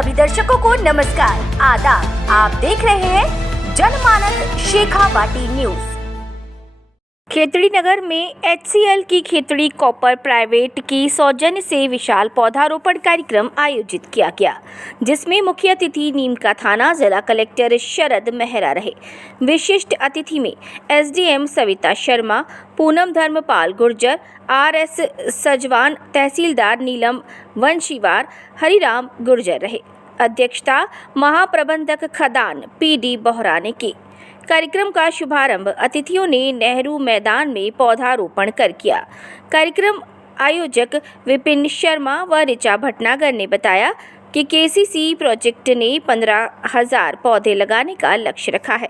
सभी दर्शकों को नमस्कार, आदाब। आप देख रहे हैं जनमानस शेखावाटी न्यूज। खेतड़ी नगर में HCL की खेतड़ी कॉपर प्राइवेट की सौजन्य से विशाल पौधारोपण कार्यक्रम आयोजित किया गया, जिसमें मुख्य अतिथि नीम का थाना जिला कलेक्टर शरद मेहरा रहे। विशिष्ट अतिथि में SDM सविता शर्मा, पूनम धर्मपाल गुर्जर, RS सजवान, तहसीलदार नीलम वंशीवार, हरिराम गुर्जर रहे। अध्यक्षता महाप्रबंधक खदान PD बोहरा ने की। कार्यक्रम का शुभारंभ अतिथियों ने नेहरू मैदान में पौधारोपण कर किया। कार्यक्रम आयोजक विपिन शर्मा व ऋचा भटनागर ने बताया कि KCC प्रोजेक्ट ने 15,000 पौधे लगाने का लक्ष्य रखा है,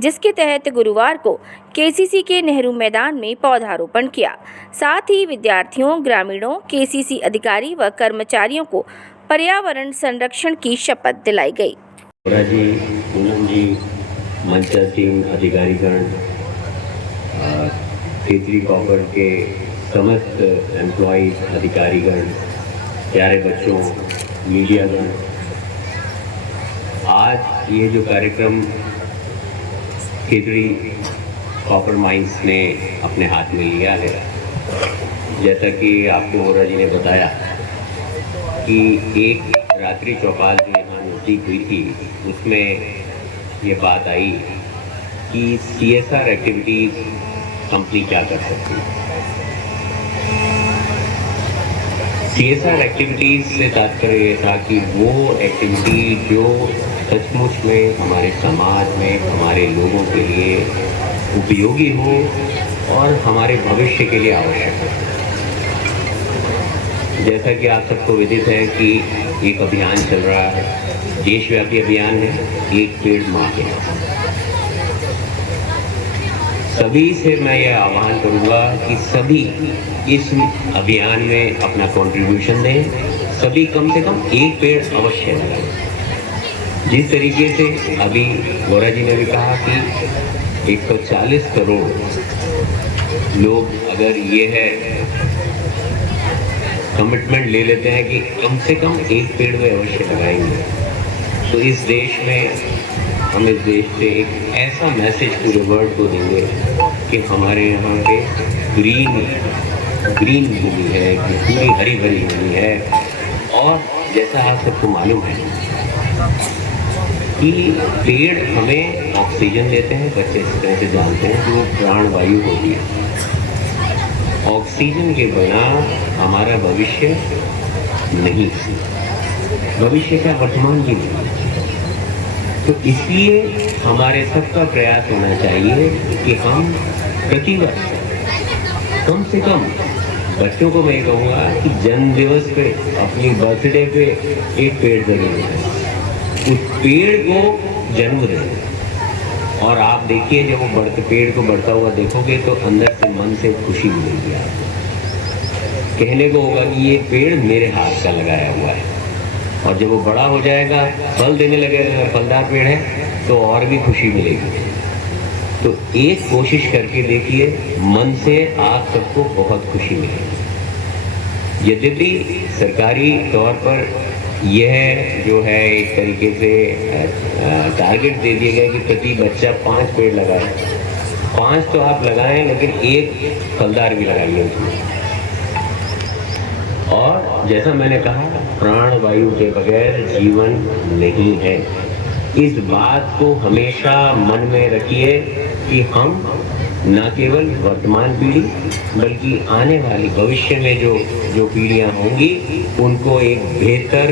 जिसके तहत गुरुवार को KCC के नेहरू मैदान में पौधारोपण किया। साथ ही विद्यार्थियों, ग्रामीणों, KCC अधिकारी व कर्मचारियों को पर्यावरण संरक्षण की शपथ दिलाई गई। मंचर टीम अधिकारीगण, खेतड़ी कॉपर के समस्त एम्प्लॉयज अधिकारीगण, प्यारे बच्चों, मीडियागण, आज ये जो कार्यक्रम खेतड़ी कॉपर माइंस ने अपने हाथ में लिया है, जैसा कि आपको बोरा जी ने बताया कि एक रात्रि चौपाल जो यहाँ नज़दीक हुई थी, उसमें ये बात आई कि CSR एक्टिविटीज कंपनी क्या कर सकती है। CSR एक्टिविटीज से तात्पर्य ये था कि वो एक्टिविटी जो सचमुच में हमारे समाज में हमारे लोगों के लिए उपयोगी हो और हमारे भविष्य के लिए आवश्यक हो। जैसा कि आप सबको विदित है कि एक अभियान चल रहा है, देशव्यापी अभियान है, एक पेड़ मां के नाम। सभी से मैं यह आह्वान करूंगा कि सभी इस अभियान में अपना कंट्रीब्यूशन दें। सभी कम से कम एक पेड़ अवश्य लगाएं। जिस तरीके से अभी गौरा जी ने भी कहा कि 140 करोड़ लोग अगर ये है कमिटमेंट ले लेते हैं कि कम से कम एक पेड़ वे अवश्य लगाएंगे, तो इस देश में हम इस देश से एक ऐसा मैसेज पूरे वर्ल्ड को देंगे कि हमारे यहाँ पे ग्रीन भूमि है, कि पूरी हरी भरी भूमि है। और जैसा आप सबको मालूम है कि पेड़ हमें ऑक्सीजन देते हैं, बच्चे इस तरह से जानते हैं, जो प्राणवायु होती है। ऑक्सीजन के बिना हमारा भविष्य नहीं, भविष्य का वर्तमान भी नहीं। तो इसलिए हमारे सबका प्रयास होना चाहिए कि हम प्रतिवर्ष कम से कम, बच्चों को मैं कहूँगा कि जन्म दिवस पे, अपनी बर्थडे पे एक पेड़ जरूर लगाएं, उस पेड़ को जन्म दें। और आप देखिए, जब वो पेड़ को बढ़ता हुआ देखोगे तो अंदर से, मन से खुशी मिलेगी आपको। कहने को होगा कि ये पेड़ मेरे हाथ का लगाया हुआ है। और जब वो बड़ा हो जाएगा, फल देने लगेगा, फलदार पेड़ है, तो और भी खुशी मिलेगी। तो एक कोशिश करके देखिए, मन से आप सबको बहुत खुशी मिलेगी। यद्यपि सरकारी तौर पर यह जो है एक तरीके से टारगेट दे दिया गया कि प्रति बच्चा 5 पेड़ लगाए। 5 तो आप लगाएं, लेकिन एक फलदार भी लगाइए उसमें। और जैसा मैंने कहा, प्राणवायु के बगैर जीवन नहीं है। इस बात को हमेशा मन में रखिए कि हम न केवल वर्तमान पीढ़ी बल्कि आने वाली भविष्य में जो पीढ़ियां होंगी, उनको एक बेहतर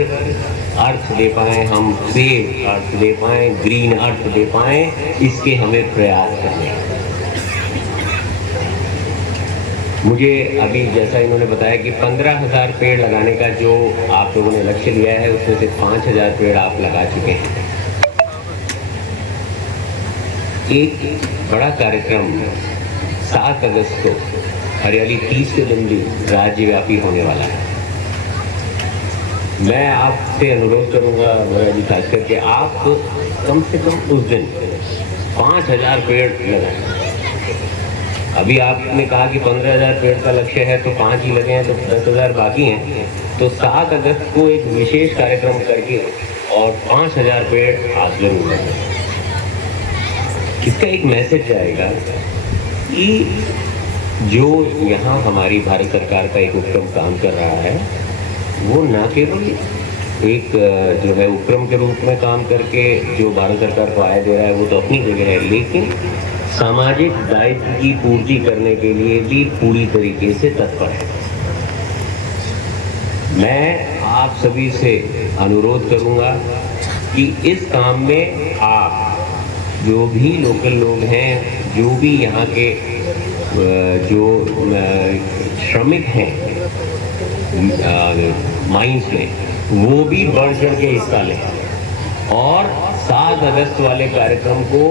अर्थ दे पाएँ, हम सेफ अर्थ दे पाएँ, ग्रीन अर्थ दे पाएँ, इसके हमें प्रयास करने हैं। मुझे अभी जैसा इन्होंने बताया कि 15,000 पेड़ लगाने का जो आप लोगों ने लक्ष्य लिया है, उसमें से 5,000 पेड़ आप लगा चुके हैं। एक बड़ा कार्यक्रम 7 अगस्त को हरियाली 30 के दिन भी राज्यव्यापी होने वाला है। मैं आपसे अनुरोध करूंगा मेरा जी, खास करके आप कम से कम उस दिन 5,000 पेड़ लगाएं। अभी आपने कहा कि 15,000 पेड़ का लक्ष्य है, तो 5 ही लगे हैं, तो 10,000 बाकी हैं। तो 7 अगस्त को एक विशेष कार्यक्रम करके और 5000 पेड़ आज जरूर लगाएं। इसका एक मैसेज जाएगा कि जो यहाँ हमारी भारत सरकार का एक उपक्रम काम कर रहा है, वो न केवल एक जो है उपक्रम के रूप में काम करके जो भारत सरकार को आय दे रहा है वो तो अपनी जगह है, लेकिन सामाजिक दायित्व की पूर्ति करने के लिए भी पूरी तरीके से तत्पर है। मैं आप सभी से अनुरोध करूंगा कि इस काम में आप जो भी लोकल लोग हैं, जो भी यहाँ के जो श्रमिक हैं माइंस में, वो भी बढ़ चढ़ के हिस्सा लें और 7 अगस्त वाले कार्यक्रम को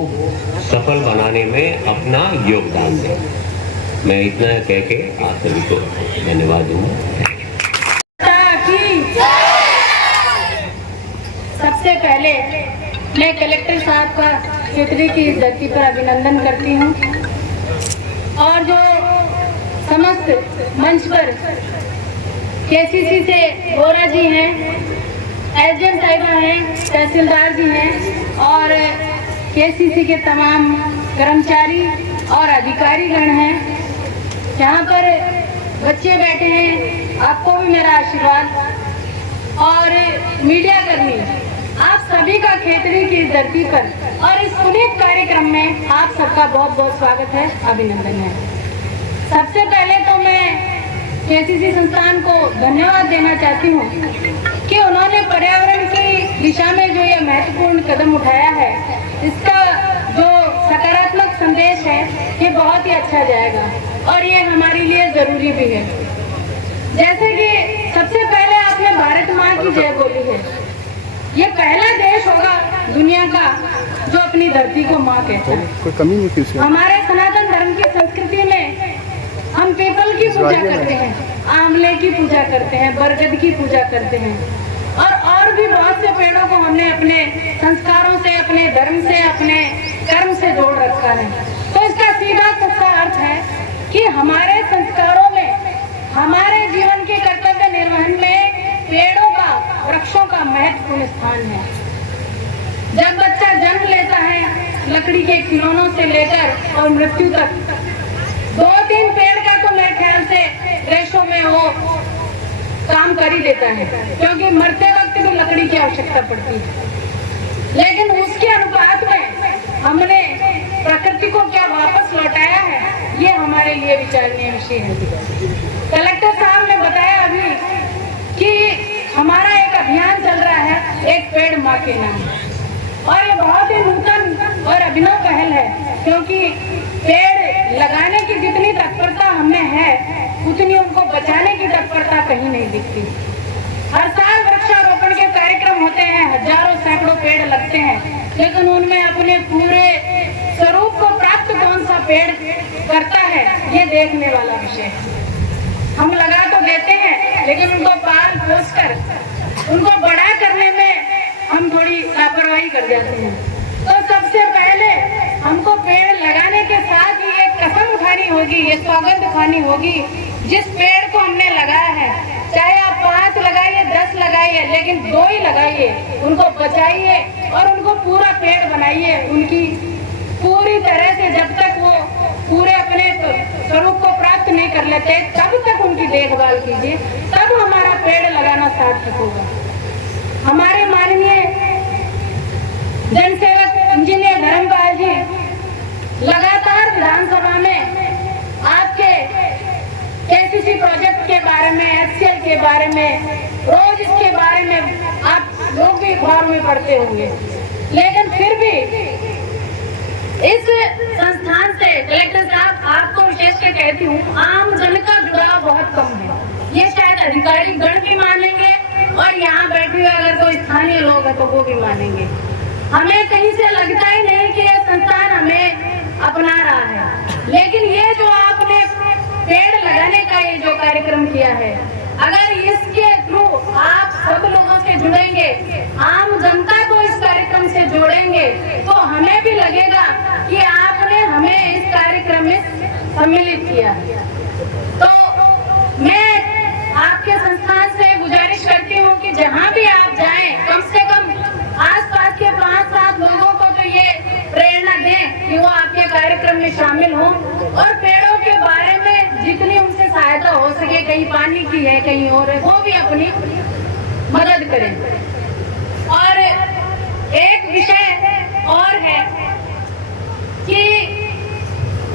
सफल बनाने में अपना योगदान दें। मैं इतना कह के आप सभी को धन्यवाद दूंगा। सबसे पहले मैं कलेक्टर साहब का खिचड़ी की इस धरती पर अभिनंदन करती हूँ और जो समस्त मंच पर केसीसी से गोरा जी हैं, एसडीएम साहिबा हैं, तहसीलदार जी हैं और केसीसी के तमाम कर्मचारी और अधिकारीगण हैं, यहाँ पर बच्चे बैठे हैं, आपको भी मेरा आशीर्वाद और मीडिया कर्मी, आप सभी का खेतड़ी की धरती पर और इस पुनीत कार्यक्रम में आप सबका बहुत बहुत स्वागत है, अभिनंदन है। सबसे पहले तो मैं केसीसी संस्थान को धन्यवाद देना चाहती हूँ कि उन्होंने पर्यावरण की दिशा में जो ये महत्वपूर्ण कदम उठाया है, इसका जो सकारात्मक संदेश है ये बहुत ही अच्छा जाएगा और ये हमारे लिए जरूरी भी है। जैसे कि सबसे पहले आपने भारत माँ की जय बोली है, ये पहला देश होगा दुनिया का जो अपनी धरती को माँ कहता है। कोई कमी नहीं थी उसमें। हमारे सनातन धर्म की संस्कृति में हम पीपल की पूजा करते हैं, आंवले की पूजा करते हैं, बरगद की पूजा करते हैं और भी बहुत से पेड़ों को हमने अपने संस्कारों से, अपने धर्म से, अपने कर्म से जोड़ रखा है। तो इसका सीधा सच्चा अर्थ है कि हमारे संस्कारों में, हमारे जीवन के कर्तव्य निर्वहन में पेड़ों का, वृक्षों का महत्वपूर्ण स्थान है। जब बच्चा जन्म लेता है, लकड़ी के खिलौनों से लेकर और मृत्यु तक 2-3 पेड़ का तो मेरे ख्याल से रेशो में वो काम कर ही देता है, क्योंकि मरते वक्त भी लकड़ी की आवश्यकता पड़ती है। लेकिन उसके अनुपात में हमने प्रकृति को क्या वापस लौटाया है, ये हमारे लिए विचारणीय विषय है। कलेक्टर साहब ने बताया अभी कि हमारा एक अभियान चल रहा है, एक पेड़ माँ के नाम, और ये बहुत ही नूतन और अभिनव पहल है, क्योंकि पेड़ लगाने की जितनी तत्परता हमें है, उतनी उनको बचाने की तत्परता कहीं नहीं दिखती। हर साल वृक्षारोपण के कार्यक्रम होते हैं, हजारों सैकड़ों पेड़ लगते हैं, लेकिन उनमें अपने पूरे स्वरूप को प्राप्त कौन सा पेड़ करता है, ये देखने वाला विषय है। हम लगा तो देते हैं, लेकिन उनको पाल पोस कर उनको बड़ा करने में हम थोड़ी लापरवाही कर जाते हैं। तो सबसे पहले हमको पेड़ लगाने के साथ ही एक कसम उठानी होगी, ये सौगंध उठानी होगी, जिस पेड़ को हमने लगाया है, चाहे आप 5 लगाइए, 10 लगाइए, लेकिन 2 ही लगाइए, उनको बचाइए और उनको पूरा पेड़ बनाइए। उनकी पूरी तरह से जब तक वो पूरे अपने स्वरूप को प्राप्त नहीं कर लेते, तब तक उनकी देखभाल कीजिए, तब हमारा पेड़ लगाना सार्थक होगा। हमारे माननीय जनसेवक इंजीनियर धर्मपाल जी लगातार विधानसभा में आपके केसीसी प्रोजेक्ट के बारे में, एचसीएल के बारे में, रोज इसके बारे में आप लोग भी अखबार में पढ़ते होंगे, लेकिन फिर भी इस संस्थान से कलेक्टर साहब आपको विशेष के कहती हूँ, आम जन का जुड़ाव बहुत कम है। ये शायद अधिकारी गण भी मानेंगे और यहाँ बैठे हुए अगर कोई स्थानीय लोग हैं तो वो भी मानेंगे। हमें कहीं से लगता ही नहीं कि यह संस्थान हमें अपना रहा है, लेकिन ये जो आपने पेड़ लगाने का ये जो कार्यक्रम किया है, अगर इसके थ्रू आप सब लोगों से जुड़ेंगे, आम जनता को इस कार्यक्रम से जोड़ेंगे, तो हमें भी लगेगा कि आपने हमें इस कार्यक्रम में सम्मिलित किया। तो मैं आपके संस्थान से गुजारिश करती हूँ कि जहाँ भी आप जाएं, कम से कम की है, कहीं और है, वो भी अपनी मदद करें। और एक विषय और है कि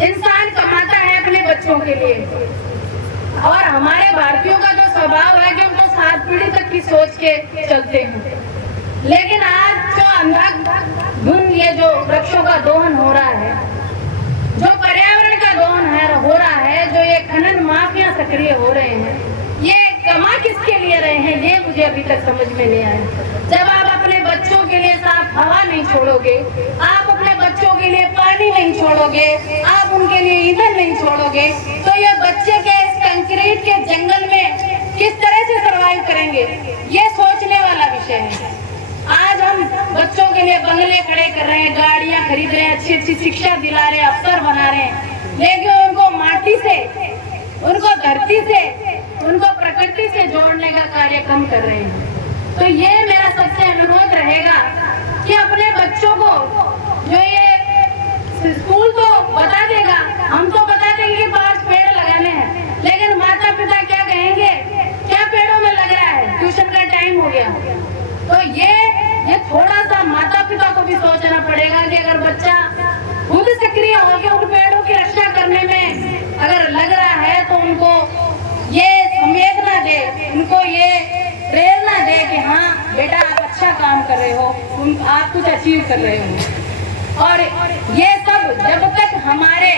इंसान कमाता है अपने बच्चों के लिए, और हमारे भारतीयों का तो स्वभाव है कि हम तो 7 पीढ़ी तक की सोच के चलते हैं। लेकिन आज जो अंधाधुंध ये जो वृक्षों का दोहन हो रहा है, जो पर्यावरण का दोहन हो रहा है, जो ये खनन माफिया सक्रिय हो रहे हैं, ये कमा किसके लिए रहे हैं, ये मुझे अभी तक समझ में नहीं आया। जब आप अपने बच्चों के लिए साफ हवा नहीं छोड़ोगे, आप अपने बच्चों के लिए पानी नहीं छोड़ोगे, आप उनके लिए ईंधन नहीं छोड़ोगे, तो ये बच्चे के इस कंक्रीट के जंगल में किस तरह से सर्वाइव करेंगे, ये सोचने वाला विषय है। आज हम बच्चों के लिए बंगले खड़े कर रहे हैं, गाड़ियां खरीद रहे हैं, अच्छी अच्छी शिक्षा दिला रहे हैं, अफसर बना रहे हैं, लेकिन उनको माटी से, उनको धरती से, उनको प्रकृति से जोड़ने का कार्य कम कर रहे हैं। तो ये मेरा सबसे अनुरोध रहेगा कि अपने बच्चों को, जो ये स्कूल तो बता देगा, हम तो बता देंगे कि 5 पेड़ लगाने हैं, लेकिन माता पिता क्या कहेंगे, क्या पेड़ों में लग रहा है, ट्यूशन का टाइम हो गया। तो ये थोड़ा सा माता पिता को भी सोचना पड़ेगा कि अगर बच्चा खुद सक्रिय होकर उन पेड़ों की रक्षा करने में अगर लग रहा है, तो उनको ये संवेदना दे, उनको ये प्रेरणा दे कि हाँ बेटा आप अच्छा काम कर रहे हो, आप कुछ अचीव कर रहे हो। और ये सब जब तक हमारे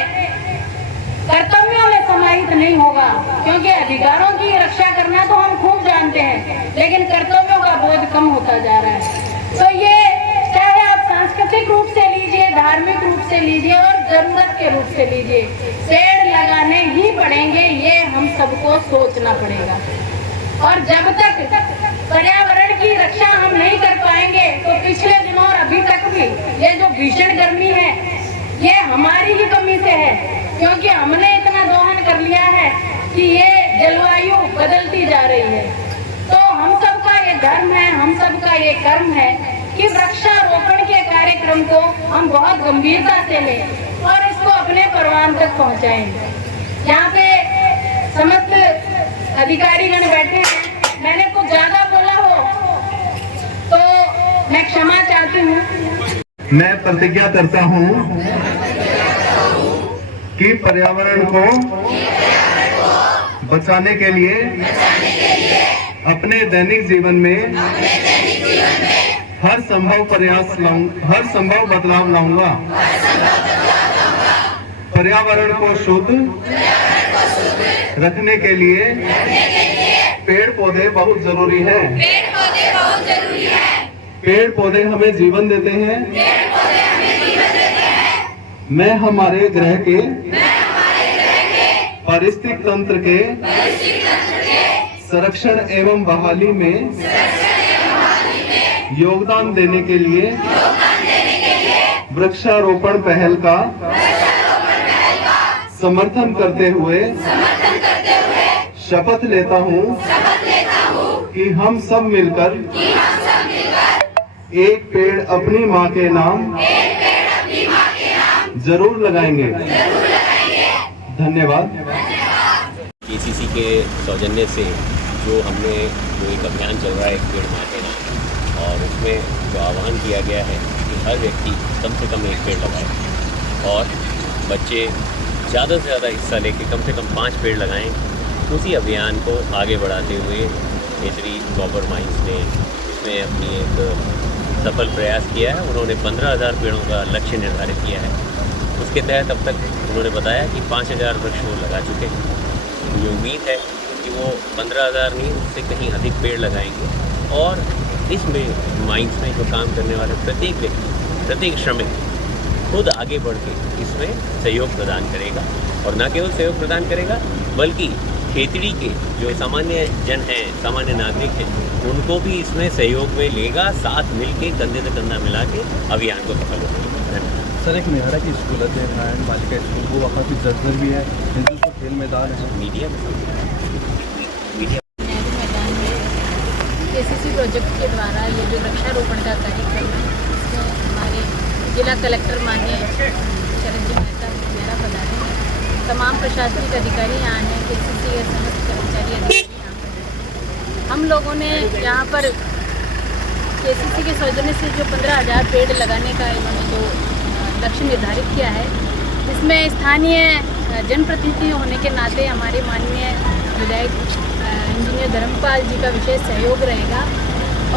कर्तव्यों में समाहित नहीं होगा, क्योंकि अधिकारों की रक्षा करना तो हम खूब जानते हैं, लेकिन कर्तव्यों का बोध कम होता जा रहा है। तो ये चाहे आप सांस्कृतिक रूप से लीजिए, धार्मिक रूप से लीजिए और जरूरत के रूप से लीजिए, पेड़ लगाने ही पड़ेंगे, ये हम सबको सोचना पड़ेगा। और जब तक पर्यावरण की रक्षा हम नहीं कर पाएंगे, तो पिछले दिनों और अभी तक भी ये जो भीषण गर्मी है, ये हमारी ही कमी से है, क्योंकि हमने इतना दोहन कर लिया है कि ये जलवायु बदलती जा रही है। तो हम सबका ये धर्म है, हम सबका ये कर्म है कि वृक्षारोपण के कार्यक्रम को हम बहुत गंभीरता से लें और इसको अपने परवान तक पहुंचाएं। यहाँ पे समस्त अधिकारीगण बैठे हैं, मैंने कुछ ज्यादा बोला हो तो मैं क्षमा चाहती हूँ। मैं प्रतिज्ञा करता हूँ कि पर्यावरण को बचाने के लिए अपने दैनिक जीवन में हर संभव हर संभव बदलाव लाऊंगा। पर्यावरण को शुद्ध रखने के लिए पेड़ पौधे बहुत जरूरी हैं। पेड़ पौधे हमें जीवन देते हैं। मैं हमारे ग्रह के पारिस्थितिक तंत्र के संरक्षण एवं बहाली में योगदान देने के लिए वृक्षारोपण पहल का समर्थन करते हुए शपथ लेता हूँ कि हम सब मिलकर एक पेड़ अपनी माँ के नाम जरूर लगाएंगे। धन्यवाद। केसीसी के सौजन्य से जो एक अभियान चल रहा है एक पेड़ माँ के नाम, और उसमें जो आह्वान किया गया है कि हर व्यक्ति कम से कम एक पेड़ लगाए और बच्चे ज़्यादा से ज़्यादा हिस्सा लेके कम से कम 5 पेड़ लगाएं। उसी अभियान को आगे बढ़ाते हुए खेतड़ी कॉपर माइंस ने इसमें अपनी एक सफल प्रयास किया है। उन्होंने 15,000 पेड़ों का लक्ष्य निर्धारित किया है। उसके तहत अब तक उन्होंने बताया कि 5,000 वृक्ष वो लगा चुके हैं। मुझे उम्मीद है कि वो 15,000 नहीं, उससे कहीं अधिक पेड़ लगाएंगे और इसमें माइंस में जो काम करने वाले प्रत्येक व्यक्ति, प्रत्येक श्रमिक खुद आगे बढ़ के इसमें सहयोग प्रदान करेगा। और न केवल सहयोग प्रदान करेगा बल्कि खेतड़ी के जो सामान्य जन हैं, सामान्य नागरिक हैं, उनको भी इसमें सहयोग में लेगा, साथ मिलके कंधे से कंधा मिला के अभियान को सफल करेगा। सर, एक मेहरा की स्कूल है नारायण बालिका स्कूल, वो वहाँ की जर्जर भी है, हिंदुस्तान खेल मैदान है, मीडिया केसीसी प्रोजेक्ट के द्वारा ये जो वृक्षारोपण का कार्यक्रम है, इसमें हमारे जिला कलेक्टर माननीय शरद जी मेहरा पधारे हैं। तमाम प्रशासनिक अधिकारी यहाँ हैं, केसीसी के समस्त कर्मचारी अधिकारी यहाँ हम लोगों ने यहाँ पर केसीसी के सौजन्य से जो 15,000 पेड़ लगाने का इन्होंने जो लक्ष्य निर्धारित किया है, इसमें स्थानीय जनप्रतिनिधि होने के नाते हमारे माननीय विधायक इंजीनियर धर्मपाल जी का विशेष सहयोग रहेगा।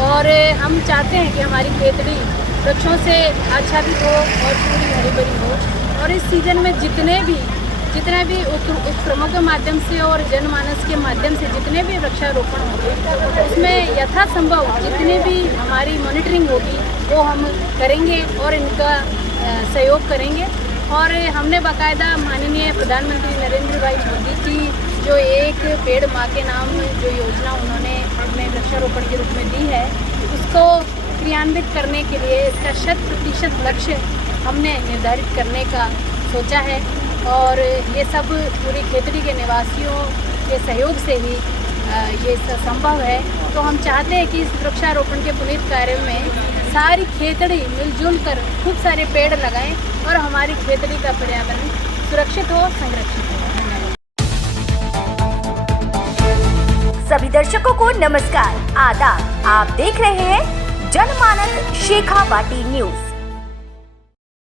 और हम चाहते हैं कि हमारी खेतड़ी वृक्षों से आच्छादित हो और पूरी हरी भरी हो। और इस सीज़न में जितने भी उपक्रमों के माध्यम से और जनमानस के माध्यम से जितने भी वृक्षारोपण होंगे, उसमें यथासंभव जितने भी हमारी मॉनिटरिंग होगी वो हम करेंगे और इनका सहयोग करेंगे। और हमने बाकायदा माननीय प्रधानमंत्री नरेंद्र भाई मोदी की जो एक पेड़ माँ के नाम जो योजना उन्होंने हमें वृक्षारोपण के रूप में दी है, उसको क्रियान्वित करने के लिए इसका 100% लक्ष्य हमने निर्धारित करने का सोचा है। और ये सब पूरी खेतड़ी के निवासियों के सहयोग से ही ये संभव है। तो हम चाहते हैं कि इस वृक्षारोपण के पुनीत कार्य में सारी खेतड़ी मिलजुल कर खूब सारे पेड़ लगाएं और हमारी खेतड़ी का पर्यावरण सुरक्षित हो, संरक्षित हो। सभी दर्शकों को नमस्कार, आदाब। आप देख रहे हैं जनमानस शेखावाटी न्यूज।